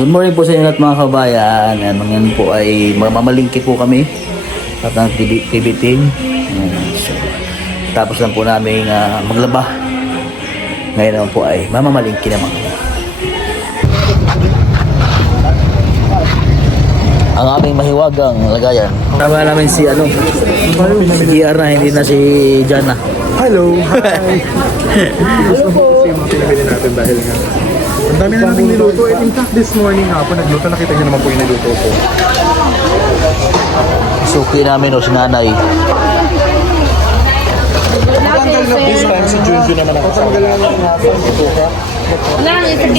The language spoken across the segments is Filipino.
Good morning po sa inyo lahat mga kabayan. Ngayon po ay mamamalingki po kami at ng PB team. So, tapos lang po namin maglaba. Ngayon naman po ay mamamalingki naman kami. Ang aming mahiwagang lagayan. Tama namin si si GR na, hindi na si Jana. Hello! Hi! Gusto mo kasi yung mga pinabili natin dahil nga ang dami na natin niluto. And in fact, this morning nga po, nagluto. Nakita niyo naman po yung niluto ko. Suki namin si nanay. Matanggal na this time si Junjun naman ako. Matanggal na ng hapon, ito ka.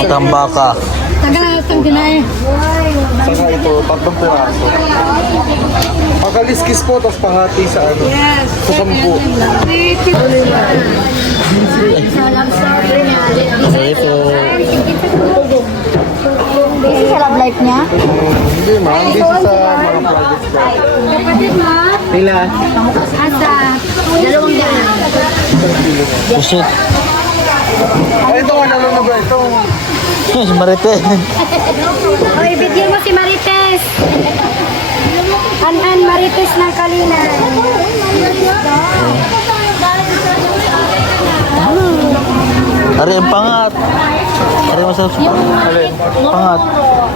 Tambaka. Taga-atang ginae. Saka ito, 3 piraso. Pagkaliskis po, tapos pangati sa ano. Sa 10. Ito. Busy sa love life niya? Hindi ma'am, busy sa mga projects na. Kapatid mo? Pila? Asa? 200. Pusit. Ay, ito nga nalang na ba? Ito. Si Marite. Oy, bigyan mo si Marites. An Marites ng Kalina. Ari ang pangat. Ari masarap sa Alin? pangat.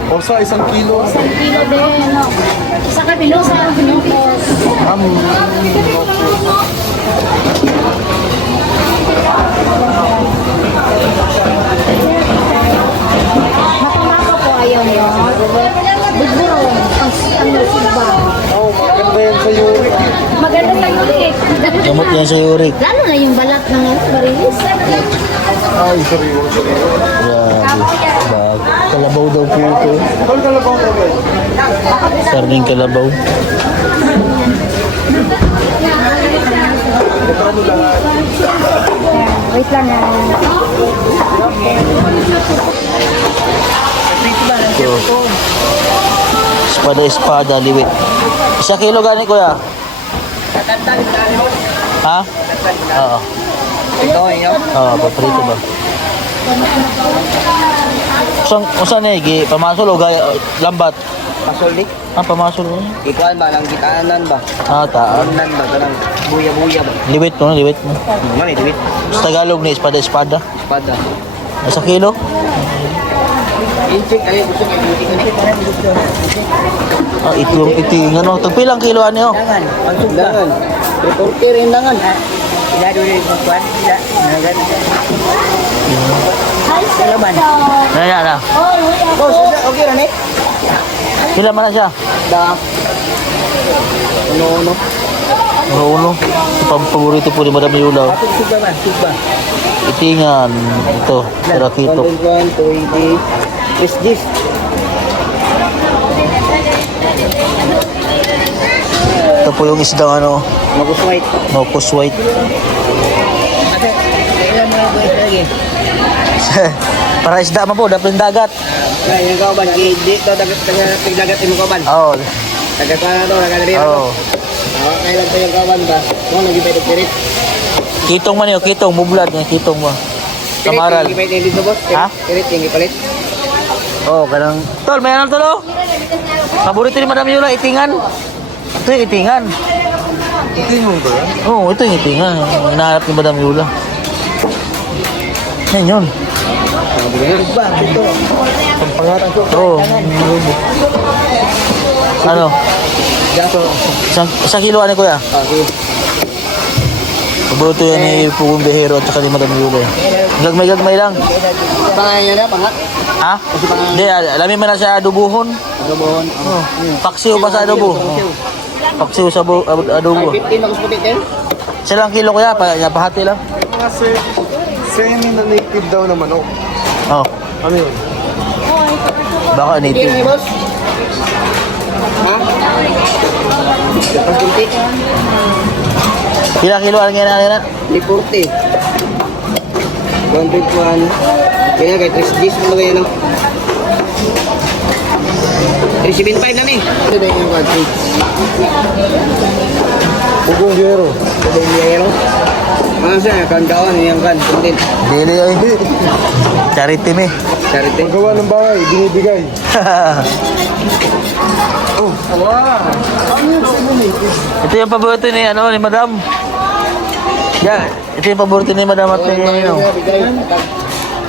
O sa 1 kilo. 1 kilo din. Sa kabilo sa pinupos. Matulaka po ayaw niyo. Biguro. Ang sigba. Oh, maganda yan sa uric. Maganda sa ulit. Gamot yan sa uric. Lalo na yung balat ng marilis. Ay, seryoso. Grabe. Kalabaw daw po ito. Tol, kalabaw na ba? Sarding kalabaw. Wait lang na. Ito. Espada, liwit. 1 kilo gani kuya? Ha? Oo. Ito, iyo. Oo, paprito ba? Usan na pamasol o gaya, lambat? Pasolik. Pamasol o. Ikaw ba, nang gitaanan ba? Taan. Nan ba, ganang buya-buya ba? Liwit mo, liwit mo. Ano, ito, Sa Tagalog ni espada. espada. 1 kilo? Infik, ay, gusto ka, Itingan o. Tagpilang kilo ano? Dangan, dangan. Reporter rin dangan. Ila doon yung kukuan, ila. Kalaban. Na. Boss, okay rin eh? Pila man na siya? Da. Ano? Uno. Paborito po ni Madam Yulaw. Ating sigba ba? Sigba. Itingan. Ito. Rakito. 121, 280. Is this? Ito po yung isdang Magus white. Mocos white. Ate, kailan mo yung lagi? Para isda mo po, dapat yung dagat. Kaya yung kauban, dito, dagat yung kauban. Oo. Taga-kuan na to, taga-diri na to. Oo. Kailan to yung kauban ba? Kung nag-ibay ito, pirit. Kitong man yun, kitong. Mublad niya, kitong mo. Kamaral. Pirit, yung dito, boss. Ha? Pirit, yung ipalit. Oo, ganang. Tol, may anong tolo? Paborito ni Madam Yula, itingan. Ito yung itingan. Itingon ba yan? Oo, ito yung itingan. Hinahanap ni Madam Yula. Yan yun. Ba, ito. Pangpangaran ko. Oo. Ano? Gaso. 1 kilo ano kuya? Okay. Paborito yan ni Pugong Behero at saka ni Madam Yula. Gagmay lang. Pangalan niya na, pangat. Ha? Hindi, alamin mo na siya adubuhon. Adobohon. Paksiw ba sa adobo? Paksiw sa adobo. 15 na kusputi, 10. Silang kilo kuya, pahati lang. Kasi, semi na native daw na manok. Oh, Ano yun? baka Hindi native. boss. Ha? Pagkunti. Pila kilo ang ganyan na? 40. 121. Kaya kay 3 mo lagay ano. 375 na ni. Ito na yung kwan. Pugong Biyero. Pugong Biyero. Ano siya? Kawan-kawan yung kan. Content. Dili ay. Charity me. Charity. Gawa ng bahay, binibigay. Ito yung paborito ni ano ni Madam. Yeah, ito yung paborito ni Madam at ni ano.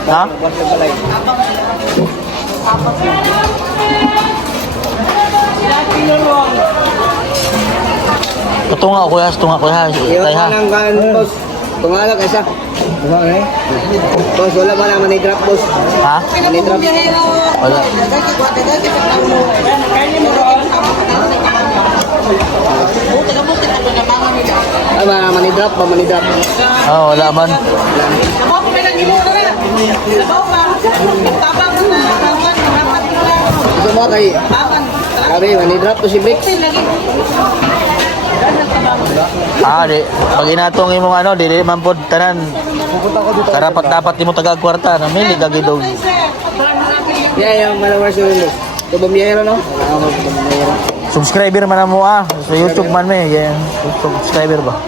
Ha? Tunga ko ya, Iwan Tay ha. ka ng kan, boss. Tungalag isa. Boss, wala ba na money drop, boss? Ha? Money drop. Wala. Ay, money drop ba? Money drop. Oh, wala man. Gusto mo kay... Sabi, money drop to si Bricks. Di. Pag inatong imong ano, dili man pod tanan. Karapat dapat nimo tagag kwarta na mili gagidog. Yeah, yung malawar siya rin, boss. Tubong biyahero, no? Subscriber man na mo sa YouTube man me, yeah. Subscriber ba?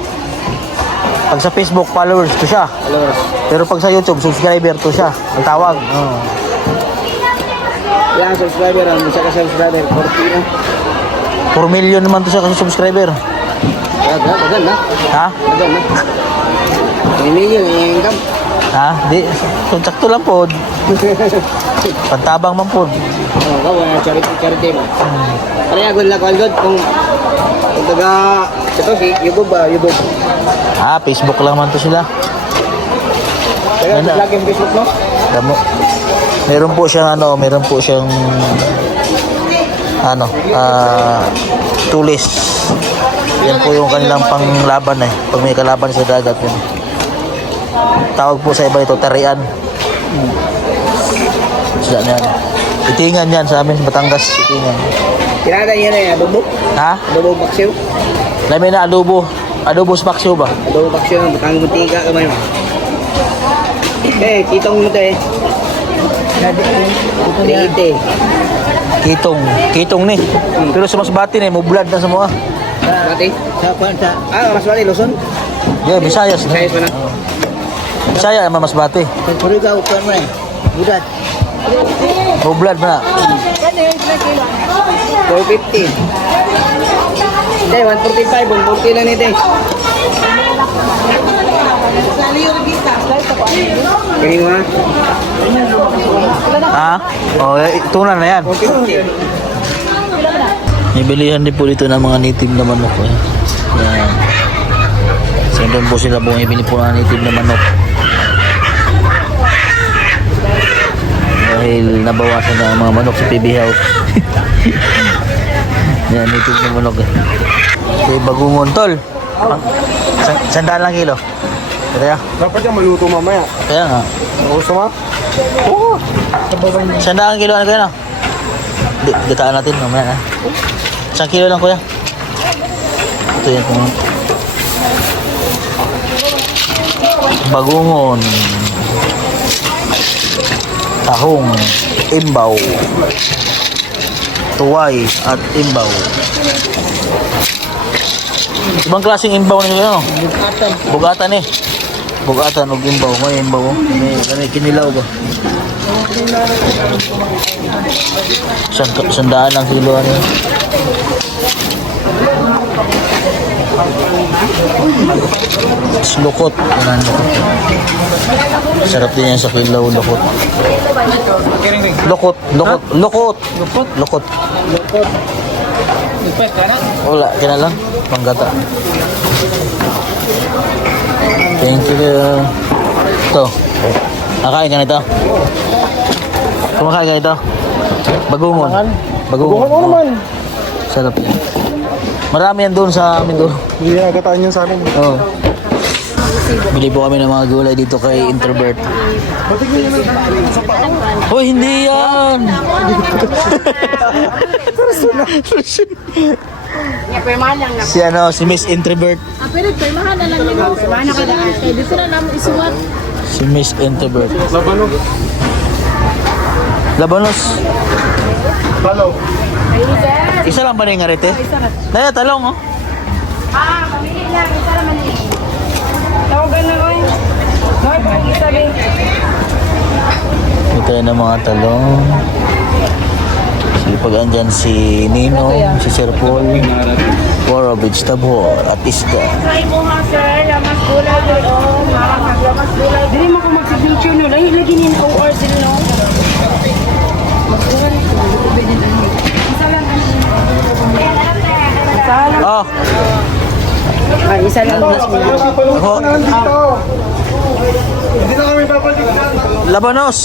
Pag sa Facebook followers to siya. Followers. Pero pag sa YouTube subscriber to siya. Ang tawag. Oh. Yan, subscriber. Ang isa ka subscriber. 40 na. 4 million naman to siya kasi subscriber. Dagan na. Ha? Dagan na. 3 million yung income. Ha? Di. Sakto lang po. Pantabang man po. Oh, kau charity mo. Ano yan, good luck, all good. Kung taga, ito si Yubog ba? Yubog. Facebook lang man to sila. Taga, Ano? lagi yung Facebook mo? Damo. Meron po siyang tulis. Yan po yung kanilang panglaban pag may kalaban sa dagat yun. Tawag po sa iba ito, tarian. Sila na yan. Itingan yan sa amin, Batangas. Itingan. Kinada niya na yan, adobo? Ha? Adobo baksiw? Lamin na adobo. Adobo spaksyo ba? Adobo baksiw, butang muntika ka man. Kitong mo ito Ite. Kitong ni. Pero sa masbati ni, mublad na sa mga. Mati? Mas mati, Luzon? Yeah, Visayas na. Sayas mo na. Bisaya naman masbati. Pagpuri ka, upan mo Budat. Mublad na. 450. Hindi, 145. 140 lang nito Kaya mo Ha? Tunan na yan. 450. Ibilihan din po dito ng mga native na manok. Yan. Siyempre po sila bumibili po ng native na manok. Dahil nabawasan na ang mga manok sa PB Health. Yan, native na manok Okay, bagungon tol. Sandaan lang kilo. Kaya? Dapat yan maluto mamaya. Kaya nga. Gusto mo? Oo. Sandaan kilo ano kaya na? Gataan natin mamaya na. 1 kilo lang kuya. Ito yan kung bagungon, tahong, imbaw, tuway at imbaw. Ibang klaseng imbaw na yun. Bugatan eh. Bugatan o imbaw. May imbaw. May kinilaw ba? Sandaan lang kilo ano yun. Lukot. Sarap din yan sa kilaw, lukot. Lukot. Wala, kaya lang. Panggata. Thank you. Ito. Nakain ka nito? Kumakain ka nito? Bagungon. Bagungon naman. Sarap yan. Marami yan doon sa amin doon. Hindi na agataan yun sa amin. Oo. Bili po kami ng mga gulay dito kay Introvert. Hoy, hindi yan! Si Miss Introvert. Pero permahan na lang yun. Permahan na kada ate. Dito na namin isuwat. Si Miss Introvert. Labanog. Labanos. Talo. Isa lang ba na yung arete? Daya, talong, oh. Pamili lang. Isa naman yun. Tawagan na ko yun. Noy, pag-isa rin. Ito yan ang mga talong. Pag andyan si Nino, si Sir Paul, puro vegetable at isda. Try mo nga, sir. Lamas gulay doon. Lamas gulay. Dili mo ko mag-signature no. Lagi ni OR sila, no? Isa lang. Oh, Ay, isa lang. ako, Hindi na kami babalikan. labanos.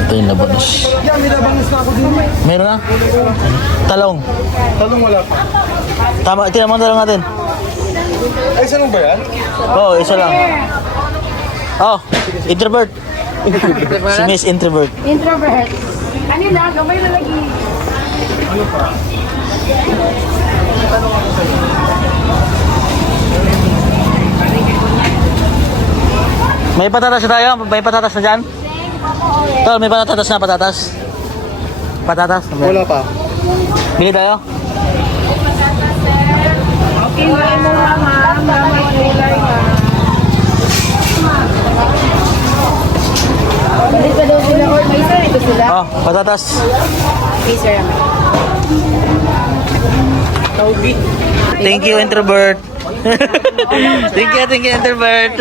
Ito yung labanos. Yan, may labanos na ako din. Meron na? Talong. Talong wala pa. Tama, ito naman talong natin. Ay, saan ba yan? Oo, isa lang. Oh, introvert. Si Miss Introvert. Introvert. Ano na? Gamay na lagi. May patatas na tayo? May patatas na dyan? Tol, may patatas na patatas? Patatas? Wala pa. Bili tayo? Okay, wala mo mama. Lamas gulay ka. Balik pa daw sila or may isa ito sila. Oh, patatas. Okay, sir. Thank you, Introvert. thank you, Introvert.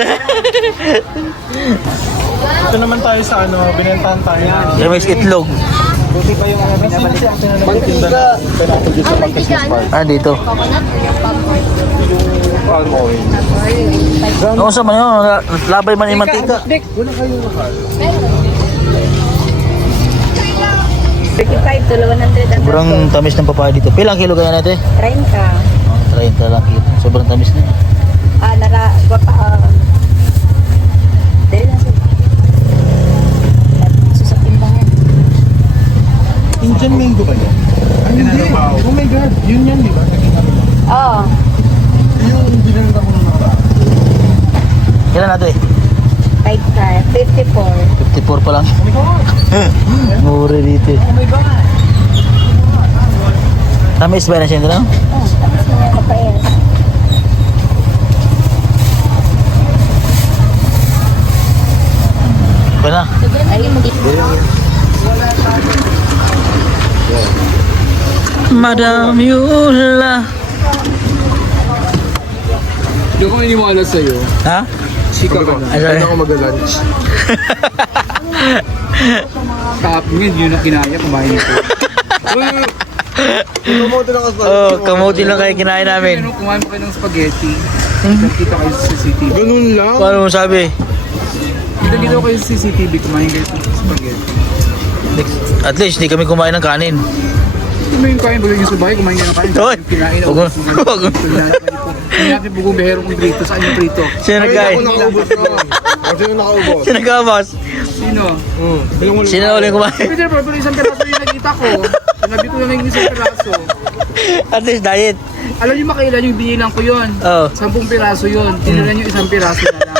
Ito naman tayo sa ano, binentahan tayo na. Yung may itlog. Buti pa yung binabalik natin na nagtitinda na pineapple juice sa Pagkasmas Park. Ah, dito. Palm oil. Oo, sa man yun. Labay man yung mantika. Wala kayong mahal. 35 to 100 ang Sobrang tamis ng papaya dito. Pilang kilo kaya natin? 30. 30 lang kilo. Sobrang tamis na. Dahil na sa timbangan. Indian mango ba yun? Ay, hindi. Oh my God. Yun yan, di ba? Oo. Yung binenta ko nung nakaraan. Kailan natin? 54. 54 pa lang. Mura dito. Oh my God. Tamis ba na siya ito? Oh, tapos mga kapayas. Okay na. Ay, Madam Yula. Hindi ko iniwala sa'yo. Ha? Chika ka na. Ay, sorry. Kaya ako mag-lunch. Kahapon yun na kinaya, kumain ito. Kumote na kasi. Oh, kamuti lang kayo kinain namin. Kumain pa kayo ng spaghetti. Kita kayo sa CCTV. Ganun lang. Paano mo sabi? Kita kayo sa CCTV, kumain kayo ng spaghetti. At least, hindi kami kumain ng kanin. Kung may kain ba yung subay, kumain ka ng kain. Hoy! Kinain na Huwag ubos. mo- Hindi natin bugong behero kong prito. Saan yung prito? Sino nagkain? Ako nakaubos na. O, sino nakaubos? Sino nagkabas? Sino? Ilang ulit? Sino ulit kumain? Peter, pero isang peraso yung nakita ko. Sinabi ko lang yung isang peraso. At least, diet. Alam niyo makailan yung binilang ko yun? Oh. 10 piraso yun. Tinira niyo isang piraso na lang.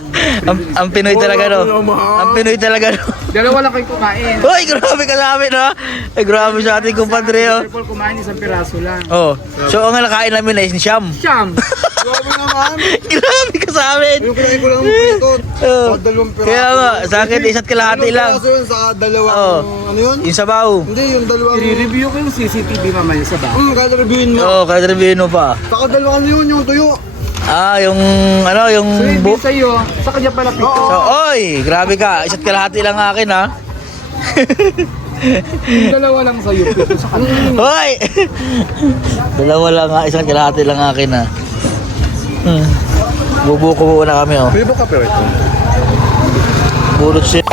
Ang Pinoy talaga, no? Ang Pinoy talaga, no? Dalawa lang kayo kumain. Uy, grabe ka sa amin, no? Ay, grabe sa ating kumpadre, oh. Purple kumain isang piraso lang. Oh, so ang nakain namin ay siyam. Siyam! Grabe naman. Grabe ka sa amin. Yung kinain ko lang ng prito. Oh. Sa dalawang piraso. Kaya nga, sa akin isa't kalahati lang. Dalawang piraso yun sa dalawang, Oh. ano yun? Yung sabaw. Hindi, yung dalawang... I-review ko yung CCTV mamaya sa bahay. Kada reviewin mo. Oh, kada reviewin mo pa. Saka dalawang ano yun, yung tuyo. Ah, yung ano, yung So yung sa'yo, sa kanya pala pito. So, oy, grabe ka. Isa't kalahati lang akin, ha. Yung dalawa lang sa'yo, pito sa kanya. Hoy! Dalawa lang nga, isang kalahati lang akin, ha. Bubuko muna kami, oh. Pwede ba kape ito? Bulot siya.